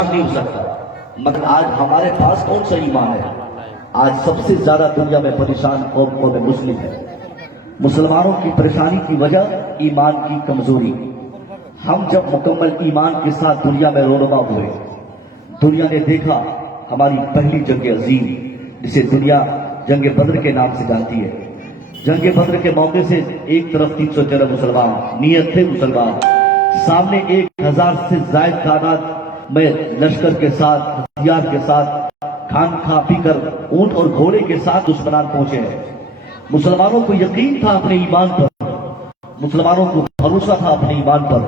نہیں ہو سکتا، مگر آج ہمارے پاس کون سا ایمان ہے؟ آج سب سے زیادہ دنیا میں پریشان قوم مسلم ہے۔ مسلمانوں کی پریشانی کی وجہ ایمان کی کمزوری۔ ہم جب مکمل ایمان کے ساتھ دنیا میں رونما ہوئے، دنیا نے دیکھا ہماری پہلی جنگ عظیم، جسے دنیا جنگ بدر کے نام سے جانتی ہے۔ جنگ بدر کے موقع سے ایک طرف 313 مسلمان نیت تھے مسلمان، سامنے 1000 سے زائد تعداد میں لشکر کے ساتھ، ہتھیار کے ساتھ، کھا پی کر اونٹ اور گھوڑے کے ساتھ دشمنان پہنچے ہیں۔ مسلمانوں کو یقین تھا اپنے ایمان پر، مسلمانوں کو بھروسہ تھا اپنے ایمان پر،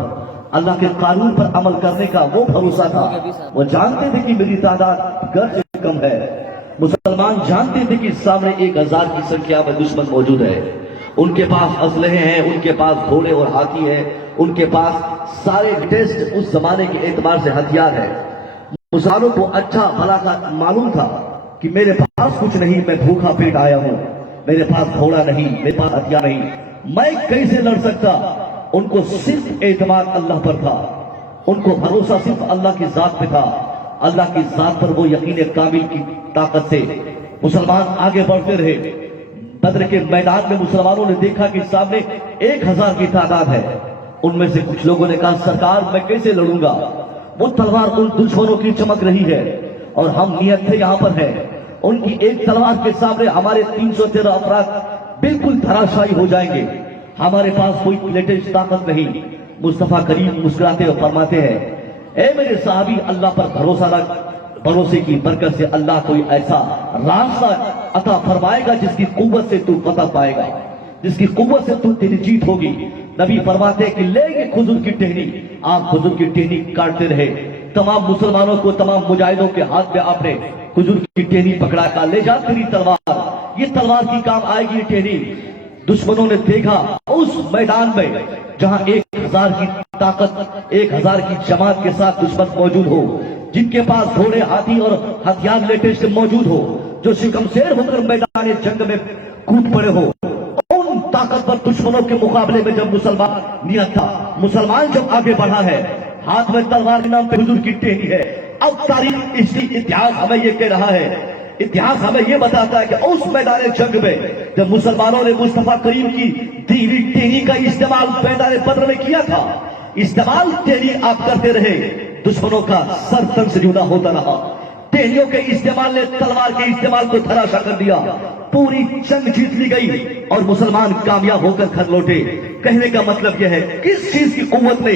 اللہ کے قانون پر عمل کرنے کا وہ بھروسہ تھا۔ وہ جانتے تھے کہ میری تعداد گرچہ کم ہے، مسلمان جانتے تھے کہ سامنے 1000 کی سنکھیا میں دشمن موجود ہے۔ ان کے پاس اسلحے ہیں، ان کے پاس گھوڑے اور ہاتھی ہیں، ان کے پاس سارے ٹیسٹ اس زمانے کے اعتبار سے ہتھیار ہے۔ مسلمانوں کو اچھا بھلا کا معلوم تھا کہ میرے پاس کچھ نہیں، میں بھوکا پیٹ آیا ہوں، میرے پاس گھوڑا نہیں، میرے پاس ہتھیار نہیں، میں کیسے لڑ سکتا؟ ان کو صرف اعتماد اللہ پر تھا، ان کو بھروسہ صرف اللہ کی ذات پہ تھا۔ اللہ کی ذات پر وہ یقین کامل کی طاقت سے مسلمان آگے بڑھتے رہے۔ بدر کے میدان میں مسلمانوں نے دیکھا کہ سامنے 1000 کی تعداد ہے۔ ان میں سے کچھ لوگوں نے کہا سرکار میں کیسے لڑوں گا؟ وہ تلوار ان دشمنوں کی چمک رہی ہے اور ہم نیت سے یہاں پر ہیں۔ ان کی ایک تلوار کے سامنے ہمارے 313 افراد بالکل دھراشائی ہو جائیں گے، ہمارے پاس کوئی لیٹسٹ طاقت نہیں۔ مصطفیٰ کریم مسکراتے اور فرماتے ہیں اے میرے صحابی، اللہ پر بھروسہ رکھ، بھروسے کی برکت سے اللہ کوئی ایسا راستہ عطا فرمائے گا جس کی قوت سے تو فتح پائے گا، جس کی قوت سے تو تیری جیت ہوگی۔ نبی فرماتے ہیں کہ لے گے کھجور کی ٹہنی، آپ کھجور کی ٹہنی کاٹتے رہے۔ تمام مسلمانوں کو، تمام مجاہدوں کے ہاتھ میں آپ نے کھجور کی ٹہنی پکڑا کر لے جا تیری تلوار، یہ تلوار کی کام آئے گی یہ ٹہنی۔ دشمنوں نے دیکھا اس میدان میں جہاں 1000 کی طاقت، 1000 کی جماعت کے ساتھ دشمن موجود ہو، جن کے پاس گھوڑے، ہاتھی اور ہتھیار لیٹسٹ موجود ہو، جو شکمشیر ہو کر میدان جنگ میں کود پڑے ہو، ان طاقتور دشمنوں کے مقابلے میں جب مسلمان نیت تھا، مسلمان جب آگے بڑھا ہے، ہاتھ میں تلوار کے نام پہ حضور کی ٹہنی ہے۔ اب تاریخ، اتہاس ہمیں یہ کہہ رہا ہے، اتہاس ہمیں یہ بتاتا ہے کہ اس میدان جنگ میں جب مسلمانوں نے مصطفیٰ کریم کی دی ہوئی ٹہنی کا استعمال میدان بدر میں کیا تھا، استعمال ٹہنی آپ کرتے رہے، دشمنوں کا سر تن سے جدا ہوتا رہا۔ ٹہنیوں کے استعمال نے تلوار کے استعمال کو دھراشا کر دیا، پوری جنگ جیت لی گئی اور مسلمان کامیاب ہو کر گھر لوٹے۔ کہنے کا مطلب یہ ہے کس چیز کی قوت نے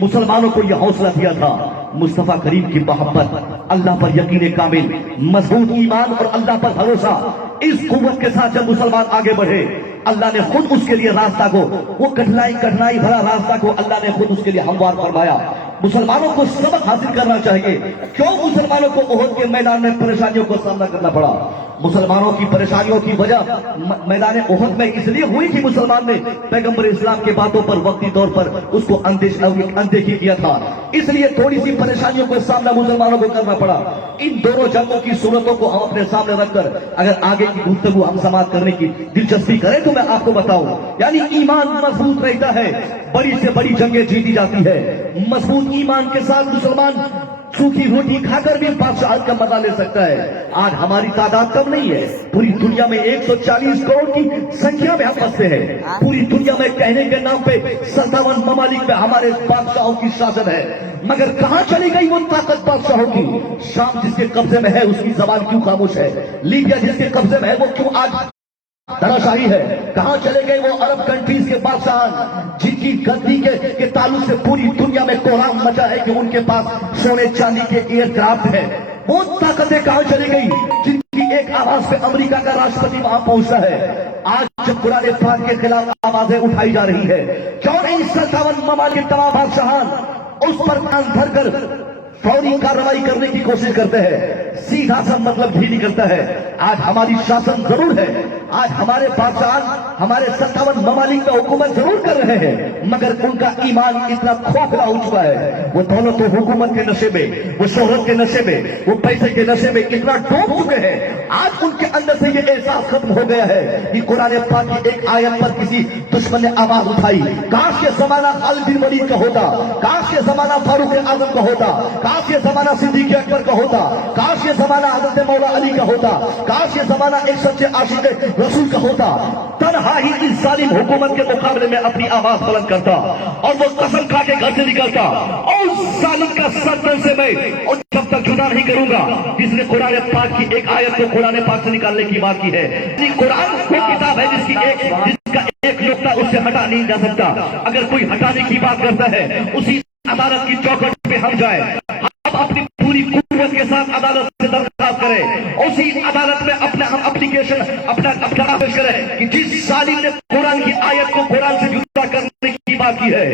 مسلمانوں کو یہ حوصلہ دیا تھا؟ مصطفیٰ کریم کی محبت، اللہ پر یقین کامل، مضبوط ایمان اور اللہ پر بھروسہ۔ اس قوت کے ساتھ جب مسلمان آگے بڑھے، اللہ نے خود اس کے لیے راستہ کو، وہ کٹھنائی بھرا راستہ کو اللہ نے خود اس کے لیے ہموار فرمایا۔ مسلمانوں کو سبق حاصل کرنا چاہیے۔ کیوں مسلمانوں کو احد کے میدان میں پریشانیوں کو سامنا کرنا پڑا؟ مسلمانوں کی پریشانیوں کی وجہ میدان احد میں اس لیے ہوئی کہ مسلمان نے پیغمبر اسلام کے باتوں پر وقتی طور پر اس کو اندیشی کیا تھا، اس لیے تھوڑی سی پریشانیوں کو سامنا مسلمانوں کو کرنا پڑا۔ ان دونوں جنگوں کی صورتوں کو ہم اپنے سامنے رکھ کر اگر آگے کی گفتگو ہم سماعت کرنے کی دلچسپی کریں تو میں آپ کو بتاؤں، یعنی ایمان مضبوط رہتا ہے، بڑی سے بڑی جنگیں جیتی جاتی ہے۔ مضبوط ایمان کے ساتھ مسلمان سوکھی روٹی کھا کر بھی بادشاہت کا مزہ لے سکتا ہے۔ آج ہماری تعداد کم نہیں ہے، پوری دنیا میں 140 کروڑ کی سنکھیا میں ہم بستے ہیں۔ پوری دنیا میں کہنے کے نام پہ 57 ممالک میں ہمارے بادشاہوں کی شاست ہے، مگر کہاں چلی گئی وہ طاقت بادشاہوں کی؟ شام جس کے قبضے میں ہے اس کی زبان کیوں خاموش ہے؟ لیبیا جس کے قبضے میں ہے وہ کیوں آج دھراشاہی ہے؟ کہاں چلے گئے وہ عرب کنٹریز کے بادشاہ جن کی گدی کے تعلق سے پوری دنیا میں کوہرام مچا ہے کہ ان کے پاس سونے چاندی کے ایئر کرافٹ ہے؟ وہ طاقتیں کہاں چلی گئی جن کی ایک آواز پہ امریکہ کا راشٹرپتی وہاں پہنچتا ہے؟ آج جب قرآن پاک کے خلاف آوازیں اٹھائی جا رہی ہے، کیوں نہیں 57 ممالک تمام بادشاہان اس پر کان دھر کر فوری کارروائی کرنے کی کوشش کرتے ہیں؟ سیدھا سا مطلب بھی نکلتا ہے آج ہماری شاسن ضرور ہے، آج ہمارے بادشاہ ہمارے 57 ممالک میں حکومت ضرور کر رہے ہیں، مگر ان کا ایمان اتنا کھوکھلا ہو چکا ہے، وہ دولت و حکومت کے نشے میں، وہ شہرت کے نشے میں، وہ پیسے کے نشے میں اتنا ڈوب چکے ہیں، آج ان کے اندر سے یہ احساس ختم ہو گیا ہے کہ قرآن پاک کی ایک آیت پر کسی دشمن نے آواز اٹھائی، کاش یہ زمانہ خالد بن ولید کا ہوتا، کاش یہ زمانہ فاروق اعظم کا ہوتا، کاش یہ زمانہ صدیق اکبر کا ہوتا، کاش یہ زمانہ حضرت مولا علی کا ہوتا، کاش یہ زمانہ ایک سچے عاشق رسول کا ہوتا، تنہا ہی اس ظالم حکومت کے مقابلے میں اپنی آواز بلند کرتا اور وہ قسم کھا کے گھر سے نکلتا اور اس ظالم کا سر سے میں اور جب تک جدا نہیں کروں گا جس نے قرآن پاک کی ایک آیت کو قرآن پاک سے نکالنے کی بات کی ہے۔ قرآن وہ کتاب ہے جس کا ایک نقطہ اس سے ہٹا نہیں جا سکتا۔ اگر کوئی ہٹانے کی بات کرتا ہے اسی عدالت کی چوکھٹ پہ ہم جائیں، ہم اپنی پوری قوت کے ساتھ عدالت سے درخواست کریں، اسی عدالت میں اپنا ہم اپلیکیشن اپنا پیش کریں کہ جس ظالم نے قرآن کی آیت کو قرآن سے جدا کرنے کی بات کی ہے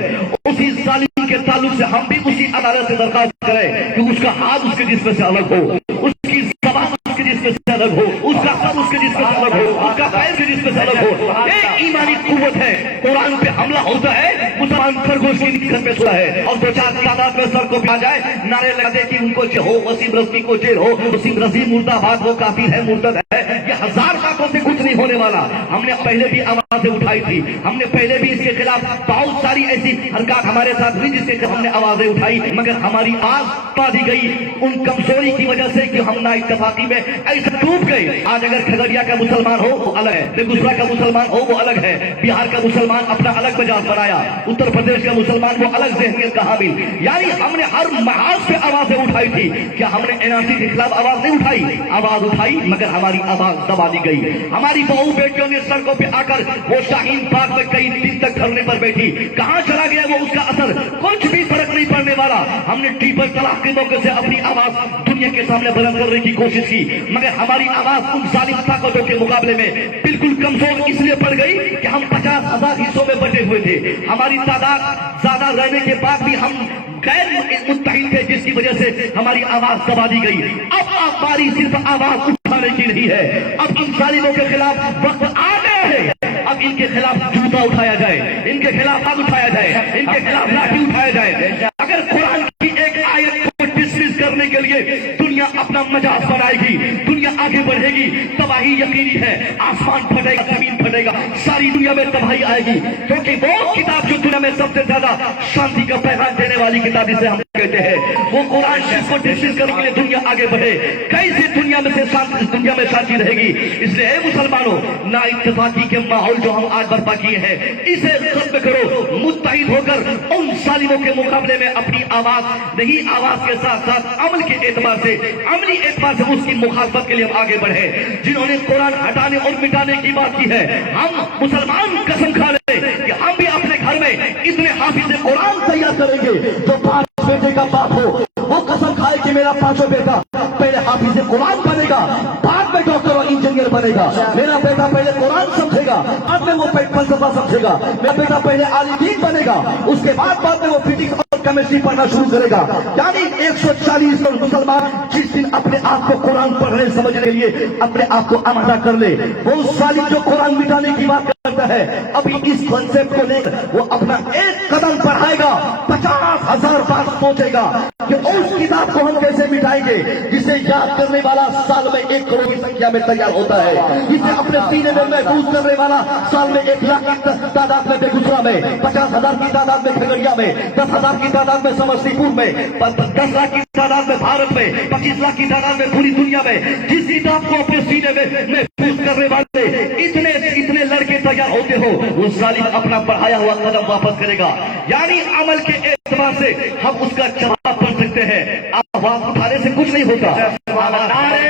اسی ظالم کے تعلق سے ہم بھی اسی عدالت سے درخواست کریں کہ اس کا ہاتھ اس کے جسم سے الگ ہو، اس کی زبان اس کے جسم سے الگ ہو، اس کا سر اس کے جسم سے الگ ہو، اس کا پیر کے جسم سے الگ ہو۔ یہ ایمانی قوت ہے۔ قرآن پہ حملہ ہوتا ہے، مسلمان خرگوش کی گھر پہ سوتا ہے اور دو چار تعداد میں سر کو پا جائے، نعرے لگا دے کہ ان کو ہو وسیم رضوی کو جیل ہو، وسیم رضوی مردہ باد، وہ کافر ہے، مرتد ہے۔ یہ ہزار باتوں سے کچھ نہیں ہونے والا۔ ہم نے پہلے بھی آوازیں اٹھائی تھی، ہم نے پہلے بھی اس کے خلاف بہت ساری ایسی حرکات ہمارے ساتھ ہوئی جس کے ہم نے آوازیں اٹھائی، مگر ہماری آواز پا دی گئی ان کمزوری کی وجہ سے کہ ہم نا اتفاقی میں ایسے ڈوب گئے۔ آج اگر کھگڑیا کا مسلمان ہو وہ الگ ہے، بیگوسرا کا مسلمان ہو وہ الگ ہے، بہار کا مسلمان اپنا الگ مزاج بنایا، اتر پردیش کا مسلمان وہ الگ ذہنیت کا حامل۔ یعنی ہم نے ہر محاذ پہ آوازیں اٹھائی تھی۔ کیا ہم نے این آر سی کے خلاف آواز نہیں اٹھائی؟ آواز اٹھائی مگر ہماری آواز دبا دی گئی۔ ہماری بہو بیٹیوں نے سڑکوں پہ آ کر وہ شاہین پارک میں کئی دن تک دھرنے پر بیٹھی، کہاں چلا گیا وہ اس کا اثر؟ کچھ بھی فرق نہیں پڑنے والا۔ ہم نے ٹریپل طلاق کے موقع سے اپنی آواز دنیا کے سامنے بلند کرنے کی کوشش کی، مگر ہماری آواز ان ظالم طاقتوں کے مقابلے میں بالکل کمزور اس لیے پڑ گئی کہ ہم 50,000 حصوں میں بٹے ہوئے تھے۔ ہماری تعداد زیادہ رہنے کے بعد بھی ہم غیر متحد تھے، جس کی وجہ سے ہماری آواز دبا دی گئی۔ اب باری صرف آواز اٹھانے کی نہیں ہے، اب ان ظالموں کے خلاف وقت آ گیا ہے۔ اب ان کے خلاف جوتا اٹھایا جائے، ان کے خلاف آگ اٹھایا جائے، ان کے خلاف لاٹھی اٹھایا جائے۔ اگر قرآن کی ایک آیت کو ڈسمس کرنے کے لیے دنیا اپنا مجاز بنائے گی، دنیا آگے بڑھے گی، تباہی یقینی ہے۔ آسمان پھٹے گا، زمین پھٹے گا، ساری دنیا میں تباہی آئے گی، کیونکہ وہ کتاب جو دنیا میں سب سے زیادہ شانتی کا پیغام دینے والی کتاب جسے ہم کہتے ہیں، وہ قرآن شریف کو ڈسمس کرنے کے لیے دنیا آگے بڑھے، کیسے دنیا میں شانتی رہے گی؟ اس لیے اے مسلمانوں، نا اتفاقی کے ماحول جو ہم آج برپا کیے ہیں اسے ختم کرو، متحد ہو کر ان ظالموں کے مقابلے میں اپنی آواز نہیں، آواز کے ساتھ ساتھ عمل کے اعتبار سے، عملی اعتبار سے اس کی مخالفت کے لیے ہم آگے بڑھے۔ جنہوں نے قرآن ہٹانے اور مٹانے کی بات کی ہے، ہم مسلمان قسم کھا لیں کہ ہم بھی اپنے گھر میں اتنے حافظ قرآن تیار کریں گے جو 5 بیٹے کا باپ ہو، وہ قسم کھائے کہ میرا 5واں بیٹا پہلے حافظ قرآن بنے گا، بعد میں ڈاکٹر اور انجینئر بنے گا، میرا بیٹا پہلے قرآن سمجھے گا، بعد میں وہ فلسفہ سمجھے گا، میرا بیٹا پہلے عالم دین بنے گا، اس کے بعد میں وہ فزکس اور کیمسٹری پڑھنا شروع کرے گا۔ یعنی 140 مسلمان جس دن اپنے آپ کو قرآن پڑھنے سمجھنے کے لیے اپنے آپ کو آمادہ کر لے، وہ ظالم جو قرآن مٹانے کی بات کرتا ہے ابھی اس کنسپٹ کو لے کر وہ اپنا ایک قدم بڑھائے گا، 50,000 بار سوچے گا کہ اس کتاب کو ہم کیسے مٹائیں گے جسے یاد کرنے والا سال میں 1 کروڑ کی سنکھیا میں تیار ہوتا ہے، جسے اپنے سینے میں محفوظ کرنے والا سال میں 1 لاکھ کی تعداد میں بیگوسرا میں، 50,000 کی تعداد میں کھگڑیا میں، 10,000 کی تعداد میں سمستی پور میں، 10 لاکھ کی تعداد میں بھارت میں، 25 لاکھ کی تعداد میں پوری دنیا میں، جس کتاب کو اپنے سینے میں محفوظ کرنے والے اتنے لڑکے تیار ہوتے ہو، وہ ظالم اپنا بڑھایا ہوا قدم واپس کرے گا۔ یعنی عمل کے اعتبار سے ہم اس کا جواب بن سکتے ہیں، آواز اٹھانے سے کچھ نہیں ہوتا۔ نعرے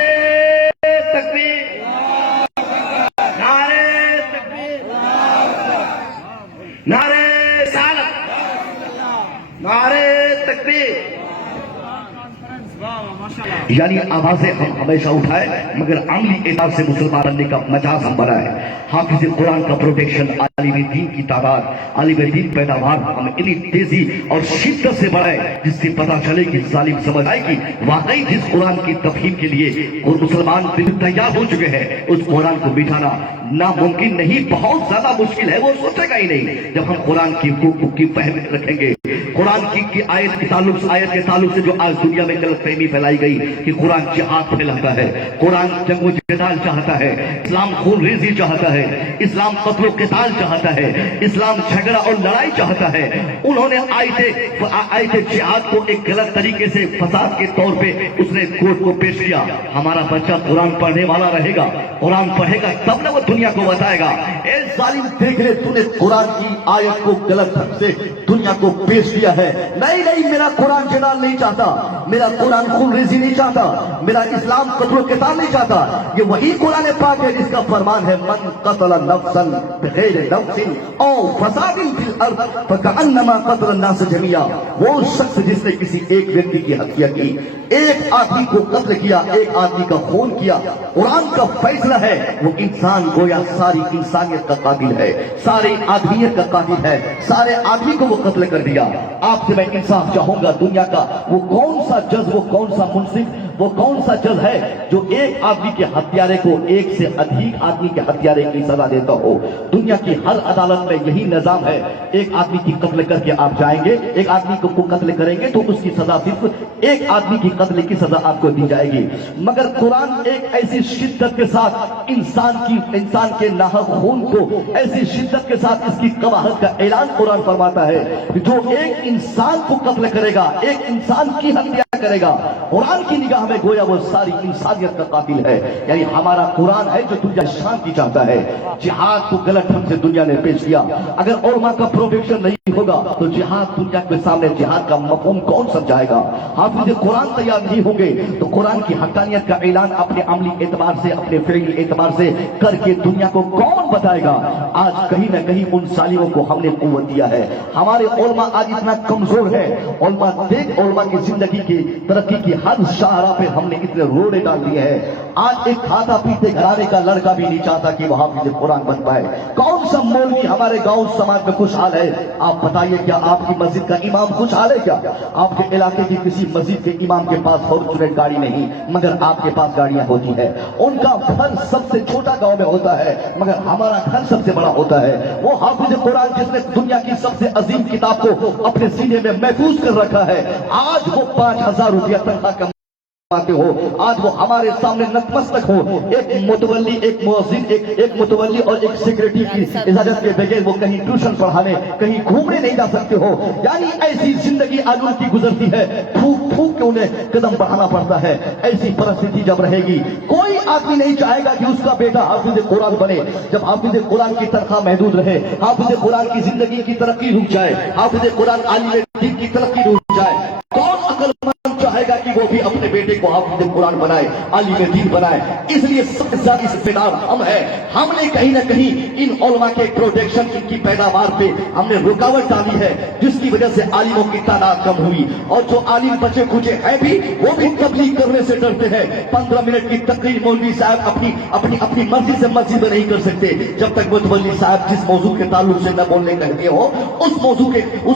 تکبیر، نعرے تکبیر، نعرے رسالت، نعرے تکبیر۔ یعنی آوازیں ہم ہمیشہ اٹھائے مگر عملی اعتبار سے مسلمان بننے کا مجاز ہم بنائے۔ حافظ قرآن کا پروٹیکشن، عالم دین کی تعداد، عالم دین پیداوار ہم اتنی تیزی اور شدت سے بڑھائے جس سے پتہ چلے کہ ظالم سمجھ آئے کہ واقعی جس قرآن کی تفہیم کے لیے وہ مسلمان تیار ہو چکے ہیں اس قرآن کو مٹانا ناممکن نہیں، بہت زیادہ مشکل ہے، وہ سوچے گا ہی نہیں۔ جب ہم قرآن کی حقوق کی فہم رکھیں گے، قرآن کی آیت کے تعلق سے جو آج دنیا میں غلط فہمی پھیلائی گئی کہ قرآن جہاد پھیلاتا ہے، قرآن جنگ و جدال چاہتا ہے، اسلام خون ریزی چاہتا ہے، اسلام قتل و قتال چاہتا ہے، اسلام جھگڑا اور لڑائی چاہتا ہے، انہوں نے آیت جہاد کو ایک غلط طریقے سے فساد کے طور پہ اس نے کورٹ کو پیش کیا۔ ہمارا بچہ قرآن پڑھنے والا رہے گا، قرآن پڑھے گا تب نہ وہ دنیا کو بتائے گا اے ظالم دیکھ لے تو نے قرآن کی آیت کو غلط ڈھنگ سے دنیا کو پیش کیا ہے۔ نہیں، میرا قرآن جدال نہیں چاہتا، میرا قرآن خون ریزی نہیں چاہتا، میرا اسلام قتل و قتال نہیں چاہتا۔ یہ وہی قرآن پاک ہے جس کا فرمان ہے من قتل نفسا بغیر نفس او فساد فی الارض فکأنما قتل الناس جميعا۔ وہ شخص جس نے کسی ایک ویکتی کی ہتیا کی، ایک آدمی کو قتل کیا، ایک آدمی کا خون کیا، قرآن کا فیصلہ ہے وہ انسان گویا ساری انسانیت کا قاتل ہے، سارے آدمیت کا قاتل ہے، سارے آدمی کو وہ قتل کر دیا۔ آپ سے میں انصاف چاہوں گا دنیا کا وہ کون سا جج، وہ کون سا منصف، وہ کون سا جج ہے جو ایک آدمی کے ہتھیارے کو ایک سے ادھک آدمی کے ہتھیارے کی سزا دیتا ہو؟ دنیا کی ہر عدالت میں یہی نظام ہے، ایک آدمی کی قتل کر کے آپ جائیں گے، ایک آدمی کو قتل کریں گے تو اس کی سزا صرف ایک آدمی کی قتل کی سزا آپ کو دی جائے گی۔ مگر قرآن ایک ایسی شدت کے ساتھ انسان کے ناحق خون کو ایسی شدت کے ساتھ اس کی قباحت کا اعلان قرآن فرماتا ہے، جو ایک انسان کو قتل کرے گا، ایک انسان کی ہتیا کرے گا، قرآن کی نگاہ میں گویا وہ ساری انسانیت کا قاتل ہے۔ یعنی ہمارا قرآن ہے جو دنیا شانتی چاہتا ہے۔ جہاد کو غلط ڈھنگ سے دنیا نے پیش کیا۔ اگر علماء کا پروٹیکشن نہیں ہوگا تو جہاد دنیا کے سامنے جہاد کا مفہوم کون سمجھائے گا؟ حافظ قرآن تیار نہیں ہوں گے تو قرآن کی حقانیت کا اعلان اپنے عملی اعتبار سے، اپنے فعلی اعتبار سے کر کے دنیا کو کون بتائے گا؟ آج کہیں نہ کہیں ان ظالموں کو ہم نے قوت دیا ہے۔ ہمارے علماء آج اتنا کمزور ہے، علماء کی زندگی کی ترقی کی ہر شاہراہ پہ ہم نے اتنے روڑے ڈال دیے ہیں۔ آج ایک کھاتا پیتے گھرانے کا لڑکا بھی نہیں چاہتا کہ وہ حافظ قرآن بن پائے۔ کون سا مولوی ہمارے گاؤں سماج میں خوشحال ہے؟ آپ بتائیے، کیا آپ کی مسجد کا امام خوشحال ہے؟ کیا آپ کے علاقے کی کسی مسجد کے امام کے پاس فارچونر گاڑی نہیں مگر آپ کے پاس گاڑیاں ہوتی ہیں؟ ان کا گھر سب سے چھوٹا گاؤں میں ہوتا ہے مگر ہمارا گھر سب سے بڑا ہوتا ہے۔ وہ حافظ قرآن جس نے دنیا کی سب سے عظیم کتاب کو اپنے سینے میں محفوظ کر رکھا ہے، آج وہ 5000 روپیہ تنخواہ کم آتے ہو، آج وہ ہمارے سامنے نتمستک ہو۔ ایک متولی، ایک مؤذن، ایک متولی اور ایک سیکرٹری کی اجازت کے بغیر وہ کہیں ٹیوشن پڑھانے، کہیں گھومنے نہیں جا سکتے ہو۔ یعنی ایسی زندگی آج ان کی گزرتی ہے، پھونک پھونک کے انہیں قدم بڑھانا پڑتا ہے۔ ایسی پرستھتی جب رہے گی، کوئی آدمی نہیں چاہے گا کہ اس کا بیٹا حافظ قرآن بنے۔ جب حافظ قرآن کی تنخواہ محدود رہے، حافظ قرآن کی زندگی کی ترقی رک جائے، حافظ قرآن عالم دین کی ترقی رک جائے، کون عقل مند چاہے گا کہ وہ بھی اپنے بیٹے کو حافظ قرآن بنائے، عالم دین بنائے؟ اس لیے سب سے زیادہ ذمہ دار ہم ہیں۔ ہم نے کہیں نہ کہیں ان علماء کے پروٹیکشن، ان کی پیداوار پہ ہم نے رکاوٹ ڈالی ہے، جس کی وجہ سے عالموں کی تعداد کم ہوئی، اور جو عالم بچے کچے ہیں بھی وہ بھی تبلیغ کرنے سے ڈرتے ہیں۔ 15 منٹ کی تقریر مولوی صاحب اپنی مرضی سے مسجد میں نہیں کر سکتے جب تک متولی صاحب جس موضوع کے تعلق سے نہ بولنے کہتے ہو، اس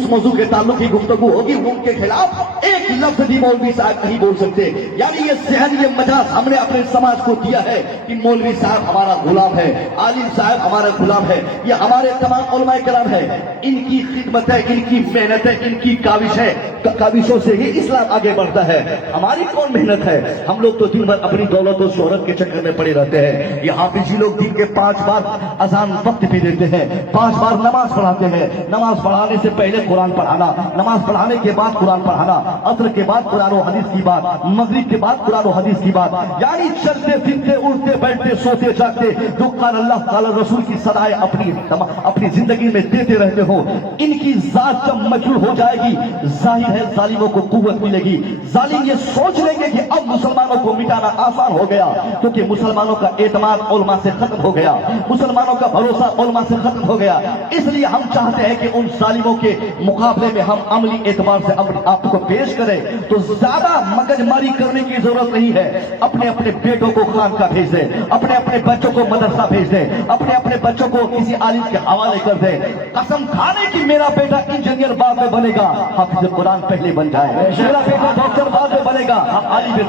موضوع کے تعلق کی گفتگو ہوگی، ان کے خلاف ایک لفظ بھی مولوی صاحب نہیں بول سکتے۔ یعنی یہ ذہن، یہ مجاز ہم نے اپنے سماج کو دیا ہے کہ مولوی صاحب ہمارا غلام ہے، عالم صاحب ہمارا غلام ہے۔ یہ ہمارے تمام علماء کرام ہے، ان کی خدمت ہے، ان کی محنت ہے، ان کی کاوش ہے، کاوشوں سے ہی اسلام آگے بڑھتا ہے۔ ہماری کون محنت ہے؟ ہم لوگ تو دن بھر اپنی دولت و شہرت کے چکر میں پڑے رہتے ہیں۔ یہ حافظ جی لوگ دن کے 5 بار اذان وقت بھی دیتے ہیں، 5 بار نماز پڑھاتے ہیں۔ نماز پڑھانے سے پہلے قرآن پڑھانا، نماز پڑھانے کے بعد قرآن پڑھانا، عصر کے بعد قرآن و حدیث کی بات، مغرب کے بعد قرآن و حدیث کی بات، یعنی چلتے پھرتے اٹھتے بیٹھتے سوتے جاگتے جو قال اللہ قال رسول کی صدائیں اپنی زندگی میں دیتے رہتے ہو، ان کی ذات جب مجروح ہو جائے گی، ظاہر ہے ظالموں کو قوت ملے گی۔ ظالم یہ سوچ لیں گے کہ اب مسلمانوں کو مٹانا آسان ہو گیا، کیونکہ مسلمانوں کا اعتماد علماء سے ختم ہو گیا، مسلمانوں کا بھروسہ علماء سے ختم ہو گیا۔ اس لیے ہم چاہتے ہیں کہ ان ظالموں کے مقابلے میں ہم عملی اعتبار سے اپنے آپ کو پیش کریں۔ تو زیادہ مگج ماری کرنے کی ضرورت نہیں ہے، اپنے بیٹوں کو خانقاہ بھیج دیں، اپنے بچوں کو مدرسہ بھیج دیں، اپنے بچوں کو کسی عالم کے حوالے کر دیں۔ قسم کھانے کی میرا بیٹا انجینئر بعد میں بنے گا، حافظ قرآن پہلے بن جائے، میرا بیٹا ڈاکٹر بعد میں بنے گا، عالم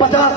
50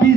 20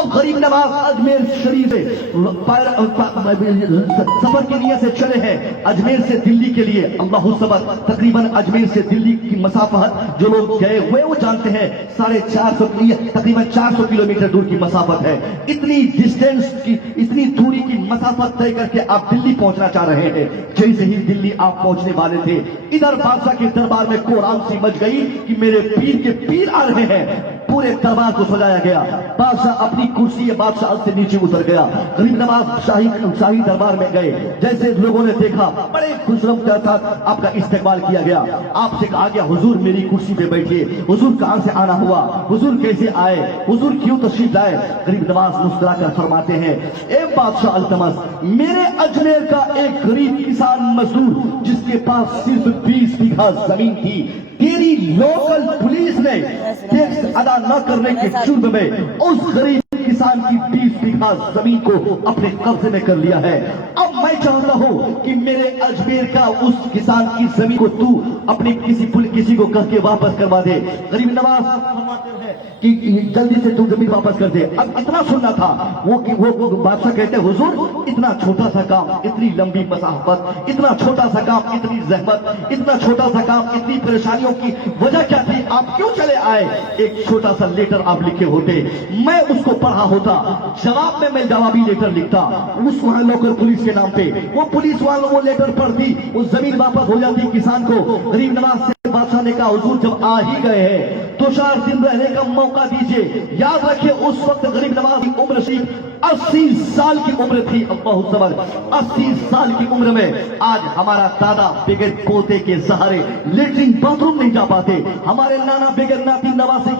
اب غریب نواز اجمیر شریف سے سفر کے لیے سے چلے ہیں اجمیر سے دلی کے لیے. اللہ صبر. تقریباً اجمیر سے دلی کی مسافت جو لوگ گئے ہوئے وہ جانتے ہیں 450 تقریباً 400 کلومیٹر دور کی مسافت ہے. اتنی ڈسٹینس کی اتنی دوری کی مسافت طے کر کے آپ دلی پہنچنا چاہ رہے ہیں. جیسے ہی دلی آپ پہنچنے والے تھے ادھر بادشاہ کے دربار میں کوہرام سی مچ گئی کہ میرے پیر کے پیر آ رہے ہیں. پورے دربار کو سجایا گیا. بادشاہ اپنی کرسی بادشاہ سے نیچے اتر گیا. غریب نواز شاہی دربار میں گئے. جیسے لوگوں نے دیکھا بڑے خوشرم کے ساتھ آپ کا استقبال کیا گیا. آپ سے کہا گیا حضور میری کرسی پہ بیٹھیے. حضور کہاں سے آنا ہوا؟ حضور کیسے آئے؟ حضور کیوں تشریف لائے؟ غریب نواز مسکرا کر فرماتے ہیں اے بادشاہ التمس میرے اجمیر کا ایک غریب کسان مزدور جس کے پاس صرف 20 بیگھہ زمین تھی تیری لوکل پولیس نے ٹیکس ادا نہ کرنے کے جرم میں اس غریب کسان کی 20 بیگھہ زمین کو اپنے قبضے میں کر لیا ہے. اب میں چاہتا ہوں کہ میرے اجمیر کا اس کسان کی زمین کو تو اپنے کسی کو کر کے واپس کروا دے. غریب نواز فرماتے ہیں کہ جلدی سے تو زمین واپس کر دے. اب اتنا سننا تھا وہ بادشاہ کہتے ہیں حضور اتنا چھوٹا سا کام اتنی لمبی مسافت اتنا چھوٹا سا کام اتنی زحمت اتنا چھوٹا سا کام اتنی پریشانیوں کی وجہ کیا تھی؟ آپ کیوں چلے آئے؟ ایک چھوٹا سا لیٹر آپ لکھے ہوتے میں اس کو پڑھا ہوتا. جواب میں جوابی لیٹر لکھتا اس وہاں لوکل پولیس کے نام پہ. وہ پولیس والوں وہ لیٹر پڑھتی وہ زمین واپس ہو جاتی کسان کو. غریب نواز سے بادشاہ نے کہا حضور جب آ ہی گئے ہیں تو 4 دن رہنے کا موقع دیجئے. یاد رکھیں اس وقت غریب نواز کی عمر شریف 80 سال کی عمر تھی. اللہ صبر. 80 سال کی عمر میں آج ہمارا دادا بغیر پوتے کے سہارے لیٹرین باتھ روم نہیں جا پاتے. ہمارے نانا بغیر ناتی نواسے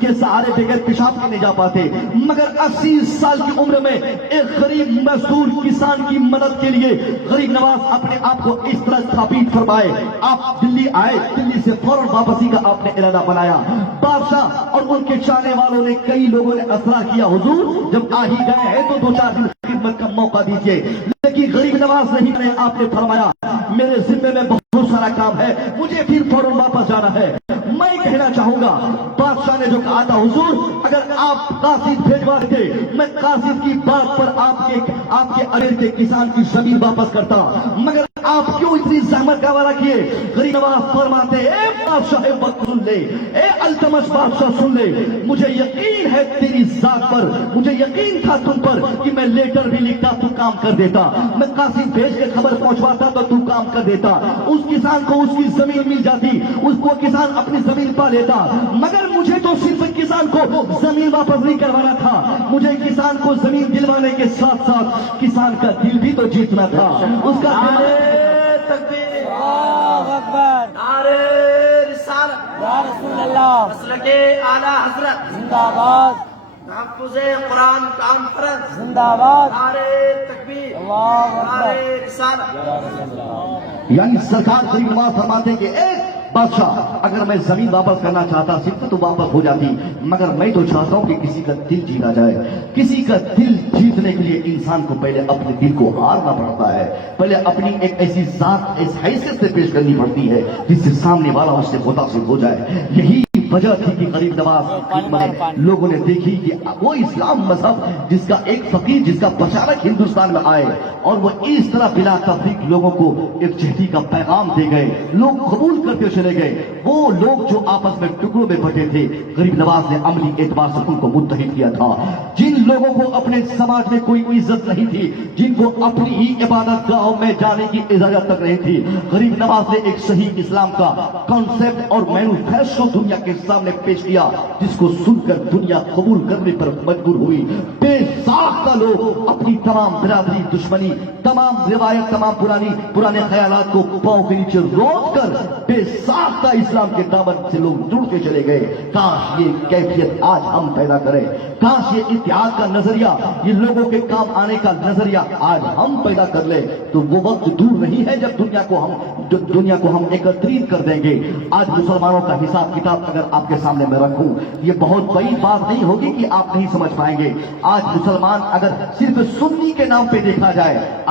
کے سہارے بغیر پیشاب کے نہیں جا پاتے. مگر 80 سال کی عمر میں ایک غریب مزدور کسان کی مدد کے لیے غریب نواز اپنے آپ کو اس طرح ثابت فرمائے. آپ دلی آئے. دلی سے فوراً واپسی کا آپ نے ارادہ بنایا. بادشاہ اور ان کے چاہنے والوں نے کئی لوگوں نے اصرار کیا حضور جب آ ہی گئے ہیں تو 2-4 دن خدمت کا موقع دیجیے. لیکن غریب نواز نہیں نے آپ نے فرمایا میرے ذمے میں بہت سارا کام ہے مجھے پھر فوراً واپس جانا ہے. میں کہنا چاہوں گا بادشاہ نے جو کہا تھا حضور اگر آپ قاصد بھیجوا دیتے میں قاصد کی بات پر آپ کے اڑے کے کسان کی زمین واپس کرتا. مگر آپ کیوں اتنی زحمت کا حوالہ کیے؟ غریب نواز فرماتے اے بادشاہ وقت سن لے. اے التمش بادشاہ سن لے. مجھے یقین ہے تیری ذات پر. مجھے یقین تھا تم پر کہ میں لیٹر بھی لکھتا تو کام کر دیتا. میں قاصد بھیج کے خبر پہنچواتا تو کام کر دیتا. اس کسان کو اس کی زمین مل جاتی. اس کو کسان اپنی زمین پا لیتا. مگر مجھے تو صرف کسان کو زمین واپس نہیں کروانا تھا. مجھے کسان کو زمین دلوانے کے ساتھ ساتھ کسان کا دل بھی تو جیتنا تھا. اس کا تکبیر اللہ اکبر نعرہ رسالت یا رسول اللہ مسلک اعلی حضرت زندہ باد. تحفظ قرآن کانفرنس زندہ باد. نعرہ تکبیر اللہ اکبر نعرہ رسالت. یعنی سرکار غریب نواز فرماتے ہیں کہ ایک بادشاہ اگر میں زمین واپس کرنا چاہتا صرف تو واپس ہو جاتی. مگر میں تو چاہتا ہوں کہ کسی کا دل جیتا جائے. کسی کا دل جیتنے کے لیے انسان کو پہلے اپنے دل کو ہارنا پڑتا ہے. پہلے اپنی ایک ایسی ذات اس حیثیت سے پیش کرنی پڑتی ہے جس سے سامنے والا اس سے متاثر ہو جائے. یہی وجہ تھی کہ غریب نواز میں لوگوں نے دیکھی کہ وہ اسلام مذہب جس کا ایک فقیر جس کا بشارت ہندوستان میں آئے اور وہ اس طرح بلا تفریق لوگوں کو ایک جہتی کا پیغام دے گئے. لوگ قبول کرتے چلے گئے. وہ لوگ جو آپس میں ٹکڑوں میں بٹے تھے غریب نواز نے عملی اعتبار سے ان کو متحد کیا تھا. جن لوگوں کو اپنے سماج میں کوئی عزت نہیں تھی جن کو اپنی ہی عبادت گاہوں میں جانے کی اجازت تک نہیں تھی غریب نواز نے ایک صحیح اسلام کا کانسیپٹ اور مینوفیکچر دنیا کے سامنے پیش کیا جس کو سن کر دنیا قبول کرنے پر مجبور ہوئی. بے ساختہ لوگ اپنی تمام برادری دشمنی تمام روایت تمام پرانے خیالات کو پاؤں کے نیچے روک کر بے ساختہ اسلام کے دامن سے لوگ جڑتے چلے گئے. کاش یہ کیفیت آج ہم پیدا کریں. کاش یہ اتحاد کا نظریہ یہ لوگوں کے کام آنے کا نظریہ آج ہم پیدا کر لیں. تو وہ وقت دور نہیں ہے جب دنیا کو ہم ایکتریت کر دیں گے. آج مسلمانوں کا حساب کتاب اگر آپ کے سامنے میں رکھوں یہ بہت بڑی بات نہیں ہوگی کہ آپ نہیں سمجھ پائیں گے. آج مسلمان اگر صرف سنی کے نام پہ دیکھا جائے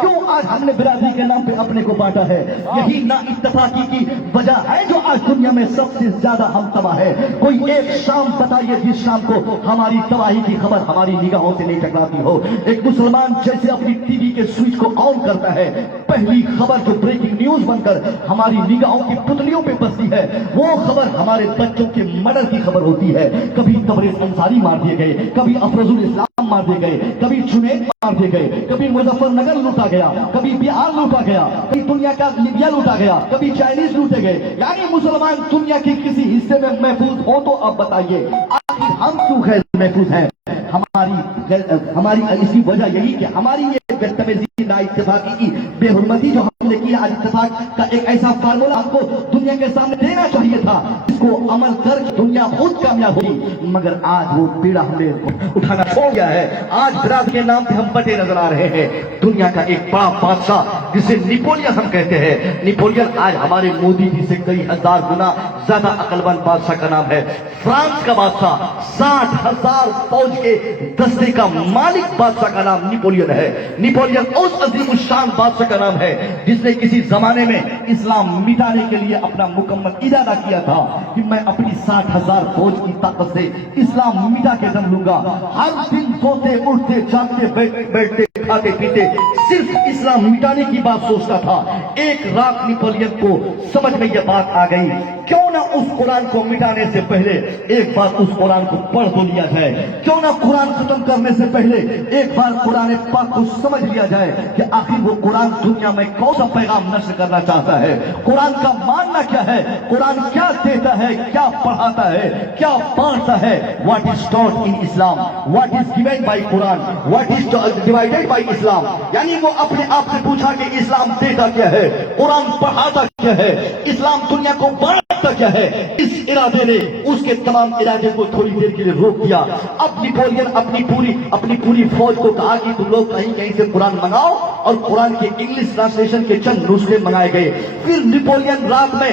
کیوں آج ہم نے برادری کے نام پہ اپنے کو بانٹا ہے؟ یہی نا اتفاقی کی وجہ ہے جو آج دنیا میں سب سے زیادہ ہم تباہ ہے۔ کوئی ایک شام بتائیے جس شام کو ہماری تباہی کی خبر ہماری نگاہوں سے نہیں ٹکراتی ہو۔ ایک مسلمان جیسے اپنی ٹی وی کے سوئچ کو آن کرتا ہے، پہلی خبر جو بریکنگ نیوز بن کر ہماری نگاہوں کی پتلیوں پہ بستی ہے وہ خبر ہمارے بچوں کے مرڈر کی خبر ہوتی ہے۔ کبھی تبریز انصاری مار دیے گئے، کبھی افروز الاسلام مار دیے گئے، کبھی جنید مار دیے گئے، کبھی مظفر نگر لوٹا گیا، کبھی بہار لوٹا گیا، کبھی دنیا کا لیبیا لوٹا گیا، کبھی چائنیز لوٹے گئے۔ یعنی مسلمان دنیا کے کسی حصے میں محفوظ ہو تو اب بتائیے آخر ہم کیوں غیر محفوظ ہیں؟ ہماری اس کی وجہ یہی کہ ہماری یہ بدتمیزی نا اتفاقی کی بے حرمتی جو ہم نے کی، آج اتفاق کا ایک ایسا فارمولا ہم کو دنیا کے سامنے دینا چاہیے تھا جس کو عمل کر دنیا خود کامیاب ہوئی، مگر آج وہ بیڑا ہم نے اٹھانا چھوڑ گیا ہے۔ آج برادری کے نام پہ ہم بٹے نظر آ رہے ہیں۔ دنیا کا ایک بڑا بادشاہ جسے نیپولین ہم کہتے ہیں، نیپولین آج ہمارے مودی جی سے کئی ہزار گنا زیادہ عقل مند بادشاہ کا نام ہے۔ فرانس کا بادشاہ 60,000 فوج کے دستے کا مالک بادشاہ کا نام نیپولین ہے۔ نیپولین اس عظیم الشان بادشاہ کا نام ہے جس نے کسی زمانے میں اسلام مٹانے کے لیے اپنا مکمل ارادہ کیا تھا کہ میں اپنی 60,000 فوج کی طاقت سے اسلام مٹا کے دم لوں گا۔ ہر دن سوتے اٹھتے جاگتے بیٹھتے کھاتے پیتے صرف اسلام مٹانے کی بات سوچتا تھا۔ ایک رات نیپولین کو سمجھ میں یہ بات آ گئی، کیوں نہ اس قرآن کو مٹانے سے پہلے ایک بار اس قرآن کو پڑھ تو لیا جائے، کیوں نہ قرآن ختم کرنے سے پہلے ایک بار قرآن پاک کو سمجھ لیا جائے کہ آخر وہ قرآن دنیا میں کون سا پیغام نشر کرنا چاہتا ہے، قرآن کا ماننا کیا ہے، قرآن کیا دیتا ہے، کیا پڑھاتا ہے، کیا بانٹتا ہے۔ What is taught in Islam, what is given by Quran, what is divided by Islam. یعنی وہ اپنے آپ سے پوچھا کہ اسلام دیتا کیا ہے، قرآن پڑھاتا کیا ہے، اسلام دنیا کو بانٹتا کیا ہے۔ اس ارادے نے اس کے تمام ارادے کو تھوڑی دیر کے لیے روک دیا۔ اب نیپولین اپنی پوری فوج کو کہا کہ تم لوگ کہیں سے قرآن منگاؤ، اور قرآن کے انگلش ٹرانسلیشن کے چند نسخے منگائے گئے۔ پھر نیپولین رات میں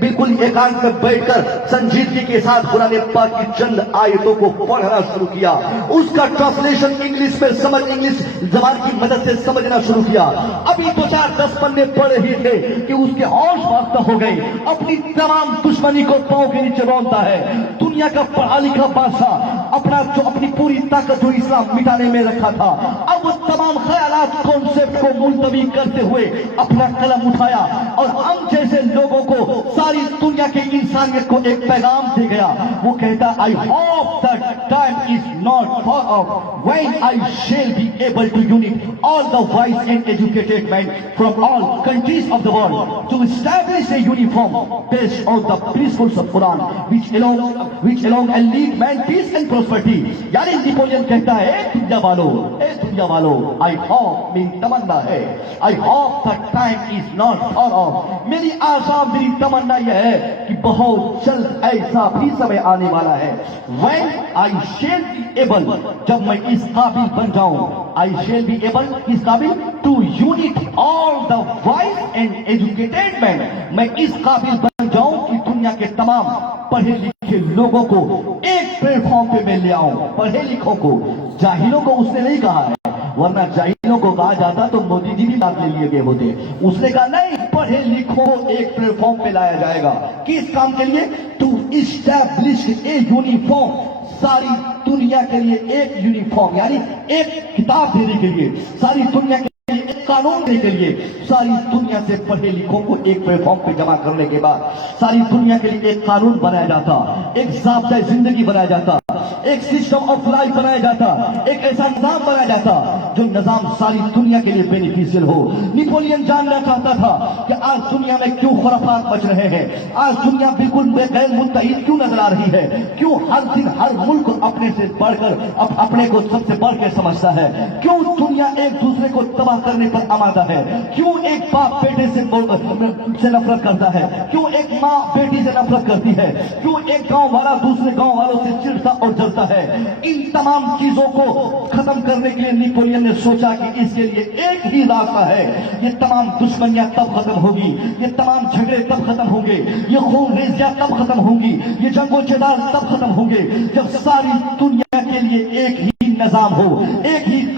بالکل ایکانت میں بیٹھ کر سنجیدگی کے ساتھ قرآن پاک کی چند آیتوں کو پڑھنا شروع کیا، اس کا ٹرانسلیشن انگلش میں انگلش زبان کی مدد سے سمجھنا شروع کیا۔ ابھی 2-4-10 پنے پڑھ ہی تھے کہ اس کے ہوش واختہ ہو گئے، اپنی تمام دشمنی کو پاؤں کے نیچے رونتا ہے۔ دنیا کا پڑھا لکھا بادشاہ اپنی پوری طاقت جو اسلام مٹانے میں رکھا تھا، اب تمام خیالات کانسیپٹ کو ملتوی کرتے ہوئے اپنا قلم اٹھایا اور ہم جیسے لوگوں کو ساری دنیا کے انسانیت کو ایک پیغام دے گیا۔ وہ کہتا I hope that time is not far off when I shall be able to unite all the wise and educated men from all countries of the world to establish a uniform based on the principles of Quran which alone and lead man peace and prosperity۔ یعنی Napoleon کہتا ہے اے دنیا والو I hope، میری تمنا ہے I hope that time is not far off، میری آشا میری تمنا یہ ہے کہ بہت جلد ایسا بھی سمے آنے والا ہے when I shall be able، جب میں اس قابل بن جاؤں، I shall be able، اس قابل to unite all the wise and educated men، میں اس قابل بن جاؤں کہ دنیا کے تمام پڑھے لکھے لوگوں کو ایک پلیٹ فارم پہ میں لے آؤں۔ پڑھے لکھوں کو، جاہلوں کو اس نے نہیں کہا ہے، ورنہ جاہلوں کو کہا جاتا تو مودی جی بھی بات لے لیے گئے ہوتے۔ اس نے کہا نہیں، پڑھے لکھوں کو ایک پلیٹ فارم پہ لایا جائے گا۔ کس کام کے لیے؟ ٹو اسٹیبلش اے یونیفارم، ساری دنیا کے لیے ایک یونیفارم، یعنی ایک کتاب دینے کے لیے، ساری دنیا کے ایک قانون دینے کے لیے، ساری دنیا سے پڑھے لکھوں کو ایک پلیٹ فارم پہ جمع کرنے کے بعد ساری دنیا کے لیے ایک قانون بنایا جاتا، ایک ضابطۂ زندگی بنایا جاتا، ایک سسٹم آف لائف بنایا جاتا، ایک ایسا نظام بنایا جاتا جو نظام ساری دنیا کے لیے بینیفیشل ہو۔ نیپولین جاننا چاہتا تھا کہ آج دنیا میں کیوں خرافات مچ رہے ہیں، آج دنیا بالکل غیر متحد کیوں نظر آ رہی ہے، کیوں ہر دن ہر ملک اپنے سے بڑھ کر اپنے کو سب سے بڑھ کے سمجھتا ہے، کیوں دنیا ایک دوسرے کو تباہ کرنے پر آمادہ ہے، کیوں ایک باپ بیٹے سے نفرت کرتا ہے، کیوں ایک ماں بیٹی سے نفرت کرتی ہے، کیوں ایک گاؤں والا دوسرے گاؤں والوں سے چڑھتا اور جلتا ہے۔ ان تمام چیزوں کو ختم کرنے کے لیے نیپولین نے سوچا کہ اس کے لیے ایک ہی راستہ ہے، یہ تمام دشمنیاں تب ختم ہوگی، یہ تمام جھگڑے تب ختم ہوں گے، یہ خون ریزیاں تب ختم ہوں گی، یہ جنگ و جدال تب ختم ہوں گے جب ساری دنیا کے لیے ایک ہی نظام ہو، ایک ہی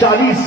40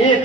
1